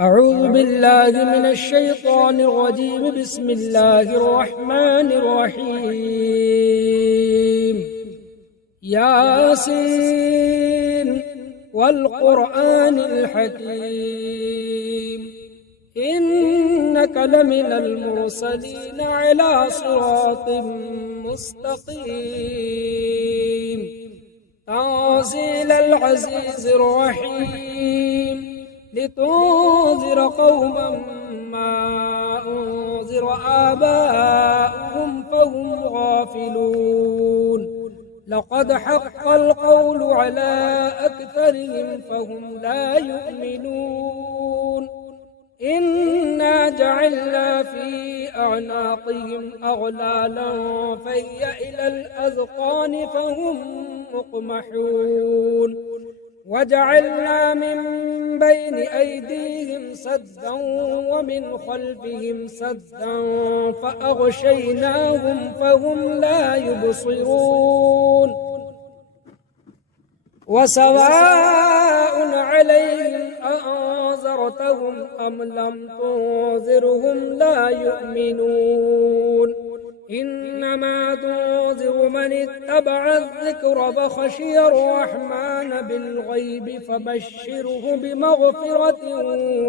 أعوذ بالله من الشيطان الرجيم. بسم الله الرحمن الرحيم. ياسين والقرآن الحكيم إنك لمن المرسلين على صراط مستقيم تنزيل العزيز الرحيم لتنذر قوما ما أنذر آباؤهم فهم غافلون لقد حق القول على أكثرهم فهم لا يؤمنون إنا جعلنا في أعناقهم أغلالا فهي إلى الأذقان فهم مقمحون وجعلنا من بين أيديهم سدا ومن خلفهم سدا فأغشيناهم فهم لا يبصرون وسواء عليهم أأنذرتهم أم لم تنذرهم لا يؤمنون إنما تنذر من اتبع الذكر فخشي الرحمن بالغيب فبشره بمغفرة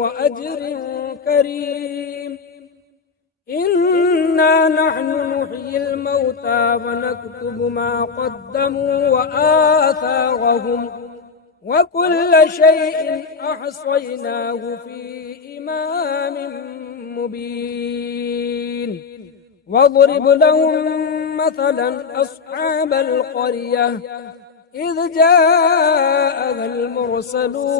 وأجر كريم إنا نحن نحيي الموتى ونكتب ما قدموا وآثارهم وكل شيء أحصيناه في إمام مبين واضرب لهم مثلا أصحاب القرية إذ جاءها المرسلون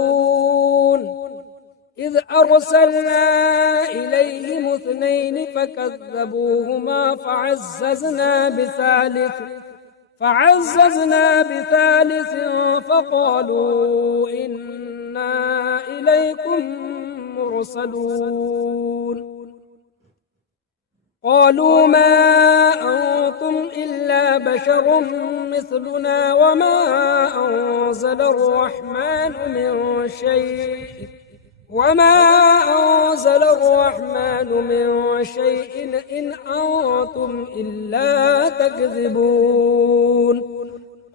إذ أرسلنا إليهم اثنين فكذبوهما فعززنا بثالث فقالوا إنا إليكم مرسلون قالوا ما أنتم إلا بشر مثلنا وما أنزل الرحمن من شيء إن أنتم إلا تكذبون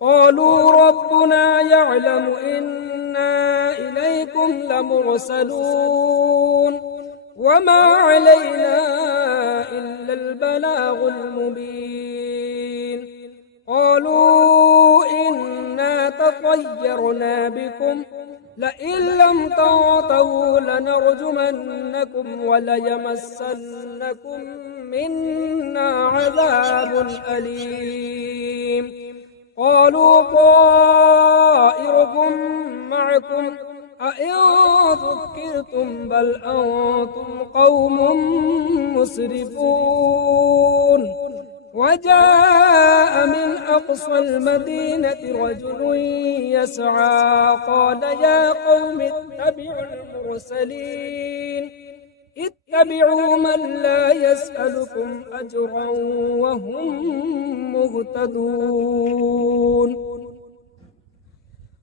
قالوا ربنا يعلم إنا إليكم لمرسلون وما علينا إلا البلاغ المبين قالوا إنا تطيرنا بكم لئن لم تنتهوا لنرجمنكم وليمسنكم منا عذاب أليم قالوا طائركم معكم أئن ذكرتم بل أنتم قوم مسرفون وجاء من أقصى المدينة رجل يسعى قال يا قوم اتبعوا من لا يسألكم أجرا وهم مهتدون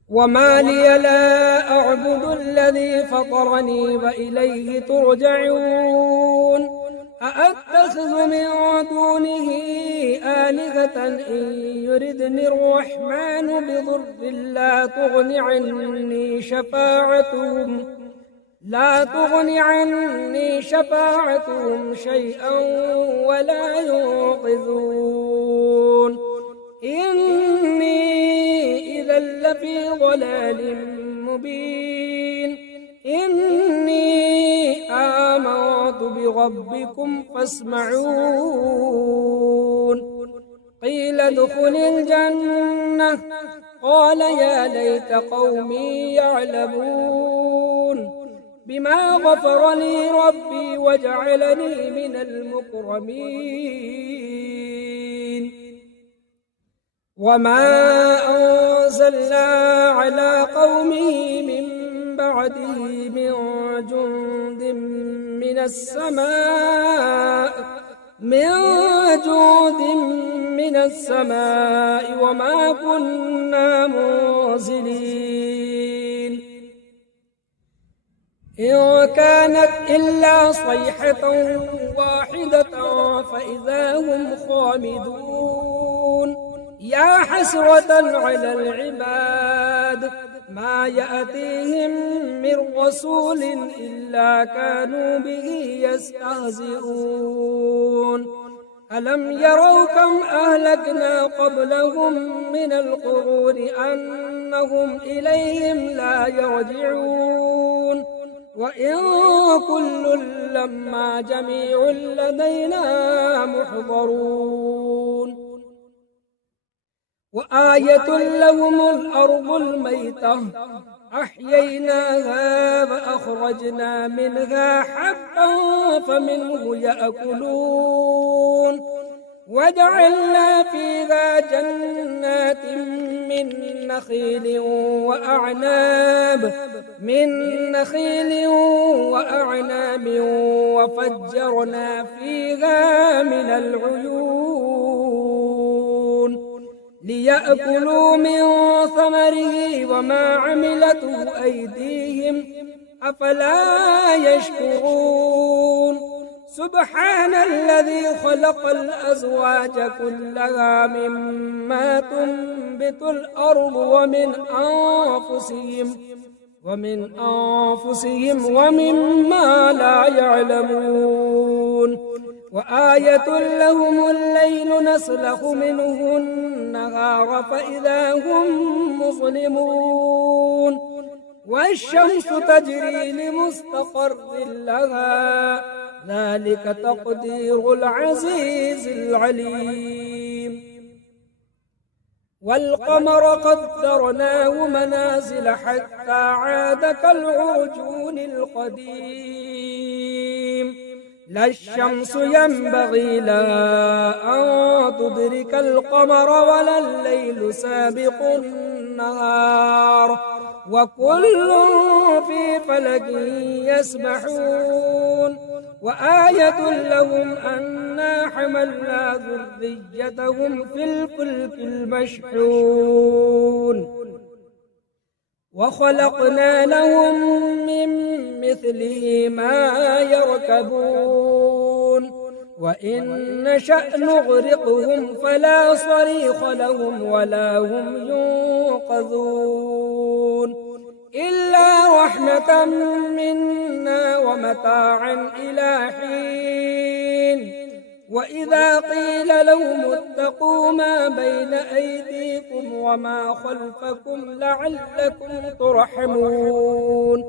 وما لي لا أعبد الذي فطرني وإليه ترجعون أأتخذ من دونه آلهة إن يردني الرحمن بضر لا تغن عني شفاعتهم شيئا ولا ينقذون إني إذا لفي ضلال مبين إني آمنت بربكم فاسمعون قيل ادخل الجنة قال يا ليت قومي يعلمون بما غفر لي ربي وجعلني من المكرمين وما أنزلنا على قومه من بعده من جند من السماء وما كنا منزلين إن كانت إلا صيحة واحدة فإذا هم خامدون يا حسرة على العباد ما يأتيهم من رسول إلا كانوا به يستهزئون ألم يروا كم أهلكنا قبلهم من القرون أنهم إليهم لا يرجعون وإن كل لما جميع لدينا محضرون وآية لهم الأرض الميتة أحييناها فأخرجنا منها حبا فمنه يأكلون وجعلنا فيها جنات من نخيل وأعناب وفجرنا فيها من العيون ليأكلوا من ثمره وما عملته أيديهم أفلا يشكرون سبحان الذي خلق الأزواج كلها مما تنبت الأرض ومن أنفسهم ومما لا يعلمون وآية لهم الليل نسلخ منه النهار فإذا هم مظلمون والشمس تجري لمستقر لها ذلك تقدير العزيز العليم والقمر قدرناه منازل حتى عاد كالعرجون القديم لا الشمس ينبغي لها أن تدرك القمر ولا الليل سابق النهار وكل في فلك يسبحون وآية لهم أنا حملنا ذريتهم في الفلك المشحون وخلقنا لهم من مثله ما يركبون وإن نشأ نغرقهم فلا صريخ لهم ولا هم ينقذون إلا رحمة منا ومتاعا إلى حين وإذا قيل لهم اتقوا ما بين أيديكم وما خلفكم لعلكم ترحمون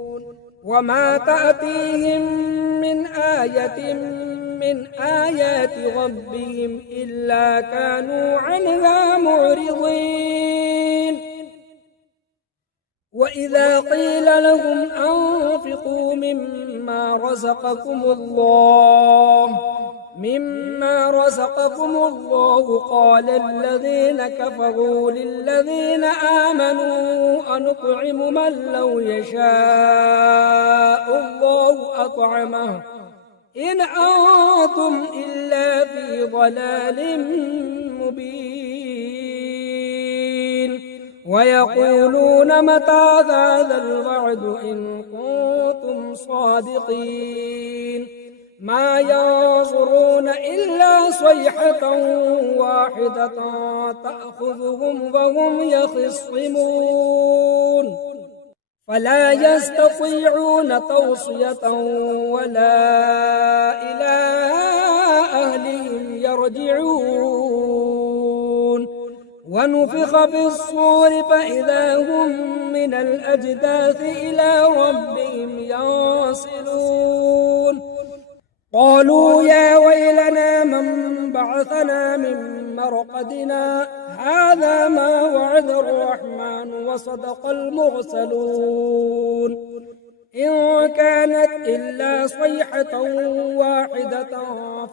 وما تأتيهم من آية من آيات ربهم إلا كانوا عنها معرضين وإذا قيل لهم أنفقوا مما رزقكم الله قال الذين كفروا للذين آمنوا أنطعم من لو يشاء الله أطعمه إن أنتم إلا في ضلال مبين ويقولون متى هذا الوعد إن كنتم صادقين ما ينظرون إلا صيحة واحدة تأخذهم وهم يخصمون فلا يستطيعون توصية ولا إلى أهلهم يرجعون ونفخ في الصور فإذا هم من الأجداث إلى ربهم ينسلون قالوا يا ويلنا من بعثنا من مرقدنا هذا ما وعد الرحمن وصدق المرسلون إن كانت إلا صيحة واحدة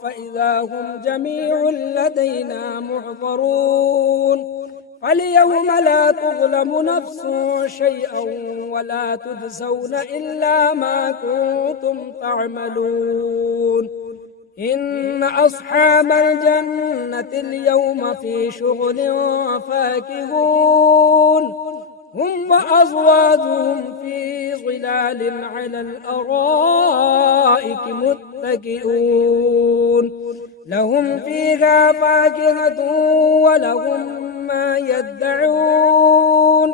فإذا هم جميع لدينا محضرون فاليوم لا تظلم نفس شيئا ولا تجزون إلا ما كنتم تعملون إن أصحاب الجنة اليوم في شغل فاكهون هم وأزواجهم في ظلال على الأرائك متكئون لهم فيها فاكهة ولهم ما يدعون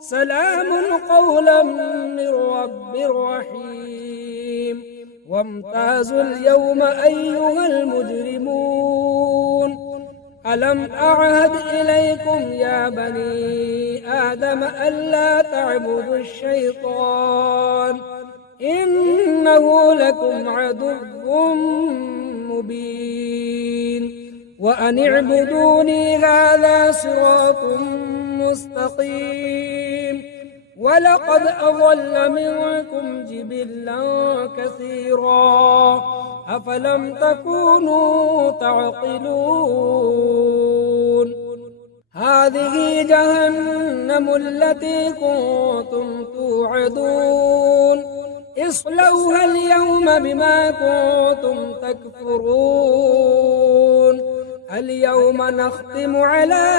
سلام قولا من رب رحيم وامتازوا اليوم أيها المجرمون ألم أعهد إليكم يا بني آدم ألا تعبدوا الشيطان إنه لكم عدو مبين وأن اعبدوني هذا صراط مستقيم ولقد أضل منكم جبلا كثيرا أفلم تكونوا تعقلون هذه جهنم التي كنتم توعدون اصلوها اليوم بما كنتم تكفرون اليوم نختم على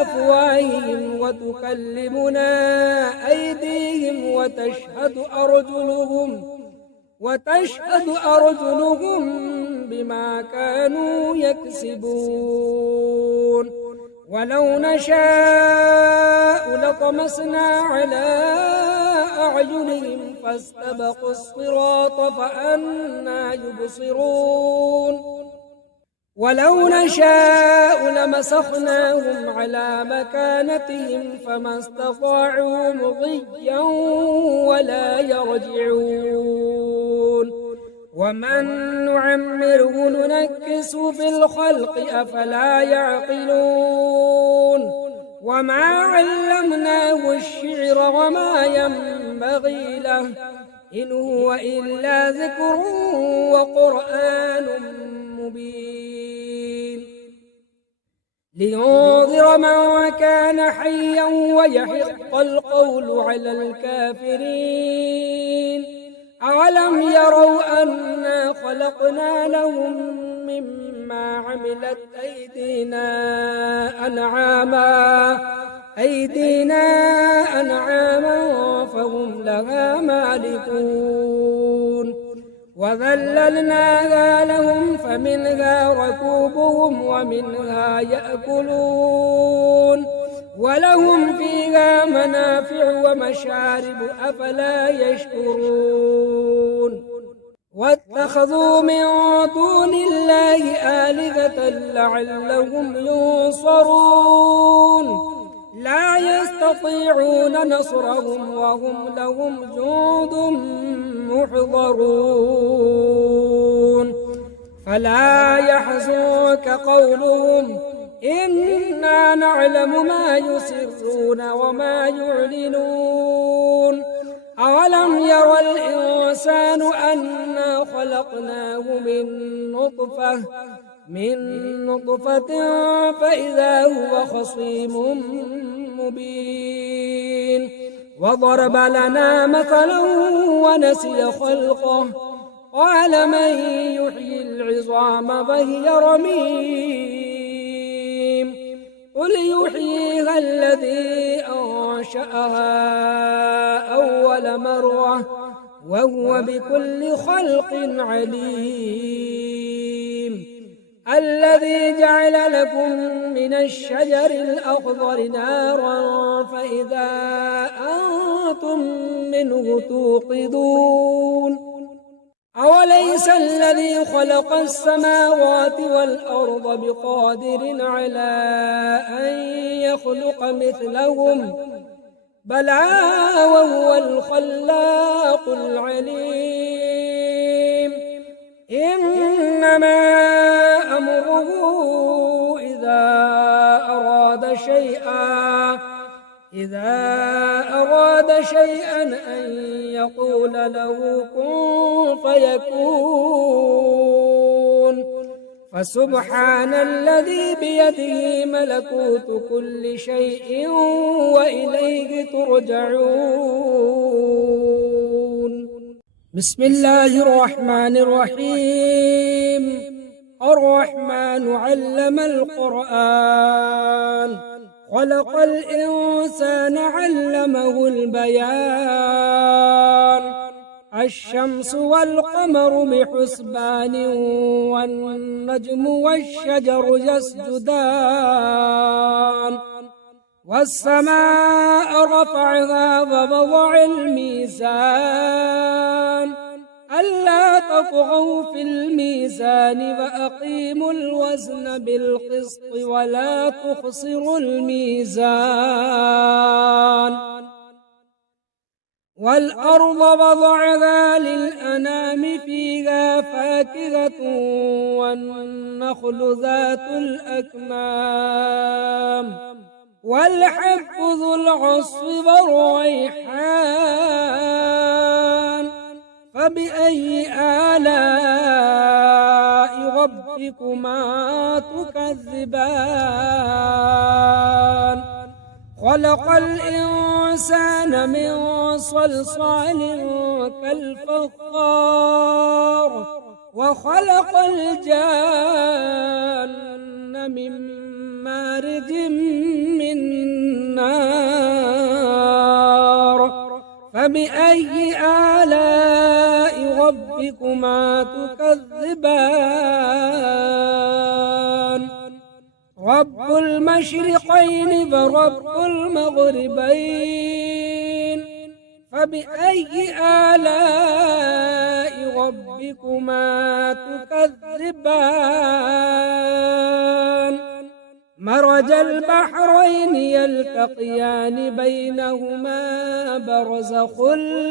أفواههم وتكلمنا أيديهم وتشهد أرجلهم بما كانوا يكسبون ولو نشاء لطمسنا على أعينهم فاستبقوا الصراط فأنى يبصرون ولو نشاء لمسخناهم على مكانتهم فما استطاعوا مضيا ولا يرجعون ومن نعمره ننكس في الخلق أفلا يعقلون وما علمناه الشعر وما ينبغي له إن هو إلا ذكر وقرآن مبين لينذر من كان حيا ويحق القول على الكافرين أولم يروا أنا خلقنا لهم مما عملت أيدينا أنعاما فهم لها مالكون وذللناها لهم فمنها ركوبهم ومنها يأكلون ولهم فيها منافع ومشارب أفلا يشكرون واتخذوا من دون الله آلهة لعلهم ينصرون لا يستطيعون نصرهم وهم لهم جند محضرون فلا يحزنك قولهم إنا نعلم ما يسرون وما يعلنون أولم ير الإنسان أنا خلقناه من نطفة فإذا هو خصيم مبين وضرب لنا مثلا ونسي خلقه قال من يحيي العظام وهي رميم قل يحييها الذي أنشأها أول مرة وهو بكل خلق عليم الذي جعل لكم من الشجر الأخضر نارا فإذا أنتم منه توقدون أوليس الذي خلق السماوات والأرض بقادر على أن يخلق مثلهم بلى وهو الخلاق العليم إنما أمره إذا أراد شيئا أن يقول له كن فيكون فسبحان الذي بيده ملكوت كل شيء وإليه ترجعون بسم الله الرحمن الرحيم الرحمن علم القرآن خلق الإنسان علمه البيان الشمس والقمر بحسبان والنجم والشجر يسجدان والسماء رفعها ووضع الميزان ألا تطغوا في الميزان وأقيموا الوزن بالقسط ولا تخسروا الميزان والأرض وضعها للأنام فيها فاكهة والنخل ذات الأكمام والحب ذو العصف والريحان فبأي آلاء ربكما تكذبان خلق الإنسان من صلصال كالفخار وخلق الجان من مارج من نار فبأي آلاء ربكما تكذبان رب المشرقين ورب المغربين فبأي آلاء ربكما تكذبان مرج البحرين يلتقيان بينهما برزخ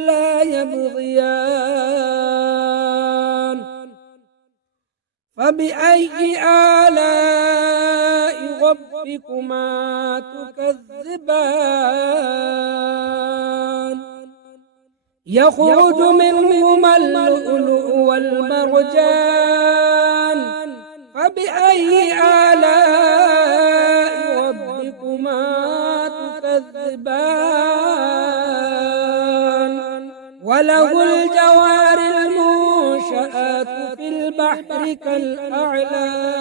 لا يبغيان فبأي آلاء ربكما تكذبان يخرج منهما اللؤلؤ والمرجان فبأي آلاء ربكما تكذبان وله الجوار المنشآت في البحر كالأعلام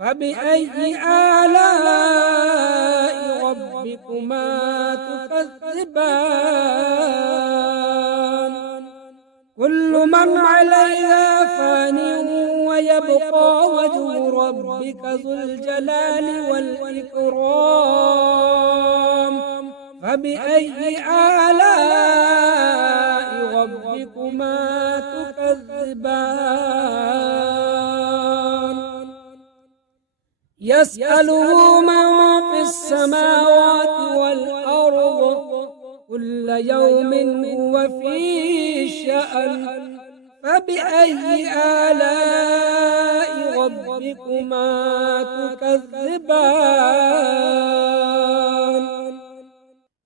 فبأي آلاء ربكما تكذبان كل من عليها فان ويبقى وجه ربك ذو الجلال والإكرام فبأي آلاء ربكما تكذبان يسأله من في السماوات والأرض كل يوم هو في شأن فبأي آلاء ربكما تكذبان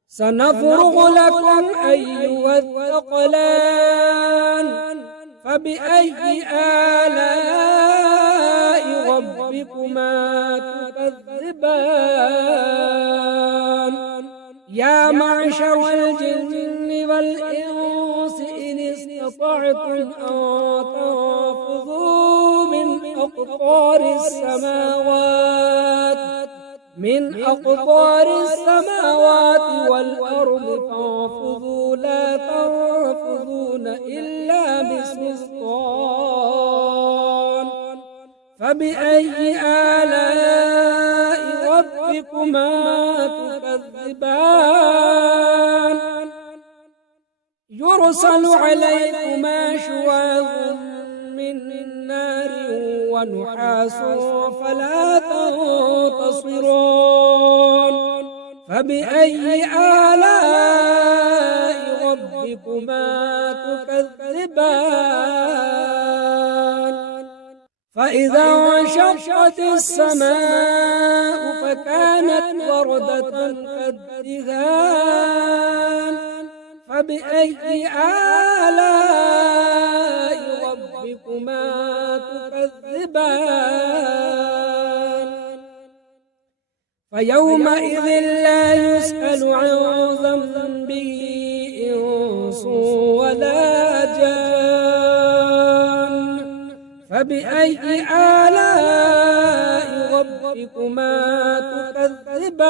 سنفرغ لكم أيها الثقلان فبأي آلاء ربكما تكذبان يا معشر الجن والإنس إن استطعتم أن تنفذوا من أقطار السماوات والأرض فانفذوا لا تنفذون إلا بسلطان فبأي آلاء ربكما تكذبان يرسل عليكما شواظ من نار ونحاس فلا تنتصرون فبأي آلاء ربكما تكذبان فإذا انشقت السماء فكانت وردة كالدهان فبأي آلاء ربكما تكذبان فيومئذ لا يسأل عن ذنبه إنس ولا جان فبأي آلاء ربكما تكذبان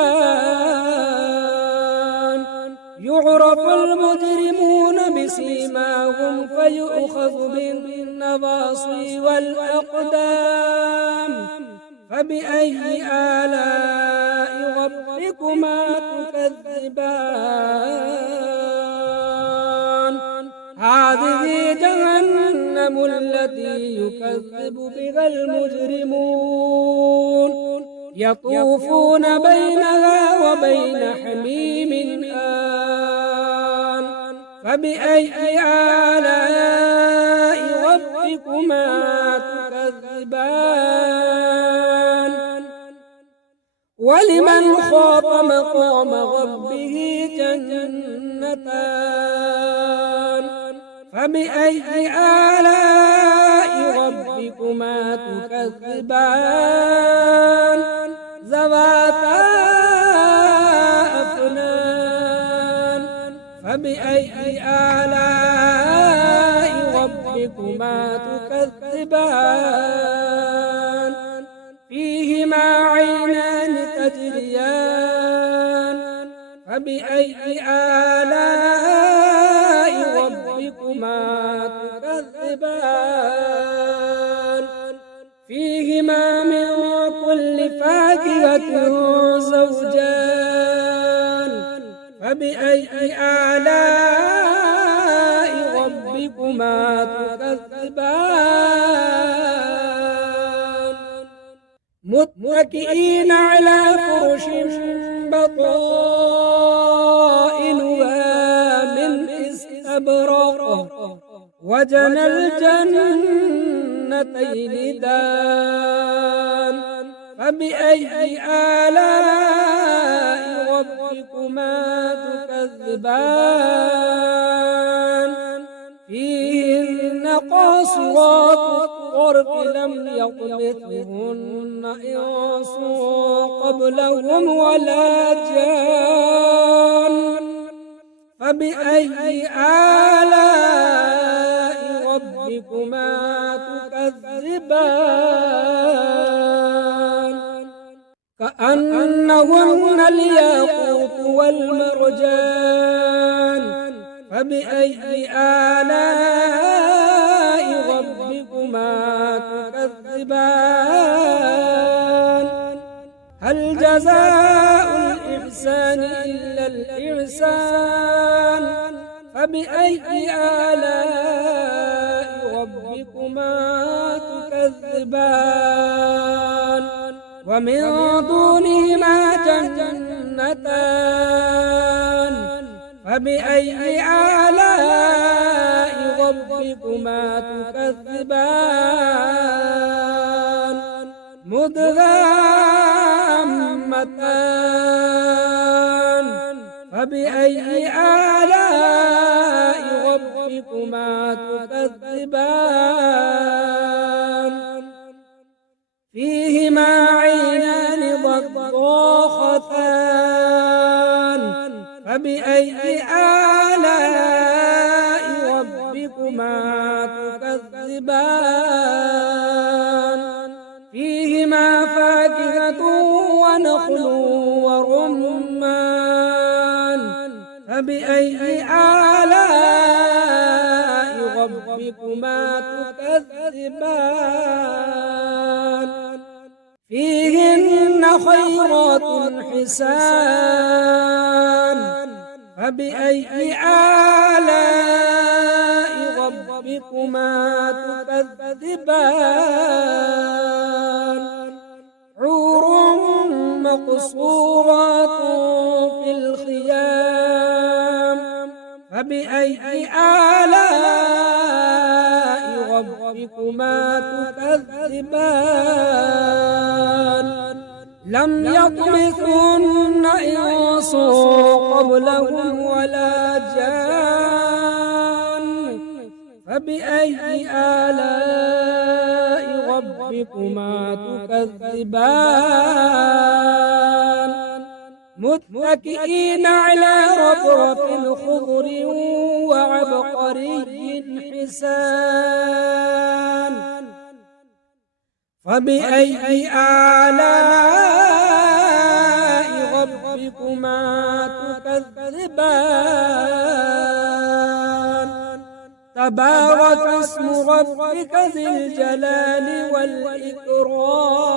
يعرف المجرمون بسيماهم فيؤخذ بالنواصي والأقدام فبأي آلاء ربكما تكذبان هذه جهنم التي يكذب بها المجرمون يطوفون بينها وبين حميم آن فبأي آلاء ربكما تكذبان ولمن خاف مقام ربه جنتان فبأي آلاء ربكما تكذبان ذواتا أفنان فبأي آلاء ربكما تكذبان فيهما عينان تجريان فبأي آلاء ربكما تكذبان فيهما من كل فاكهة زوجان فبأي آلاء ربكما تكذبان متكئين على فرش بطائنها من استبرق وجنى الجنتين دان فبأي آلاء ربكما تكذبان فيهن قاصرات الطرف لم يطمثهن إنس قبلهم ولا جان فبأي آلاء ربكما تكذبان كأنهن الياقوت والمرجان فبأي آلاء ربكما تكذبان هل جزاء الإحسان إلا الإحسان فبأي آلاء ربكما تكذبان ومن دونهما جنتان فبأي آلاء ربكما تكذبان مدغامتان فبأي آلاء ربكما تكذبان فيهما عينان ضاختان فبأي آلاء ربكما تكذبان فيهما فاكهة ونخل ورمان فبأي آلاء ربكما تكذبان فيهن خيرات حسان فبأي آلاء ربكما تكذبان حور مقصورات في الخيام فبأي آلاء ربكما تكذبان لم يطمثهن إنس قبلهم ولا جان فبأي آلاء ربكما تكذبان متكئين على رفرف خضر وعبقري حسان فبأي آلاء ربكما تكذبان تبارك اسم ربك ذي الجلال والإكرام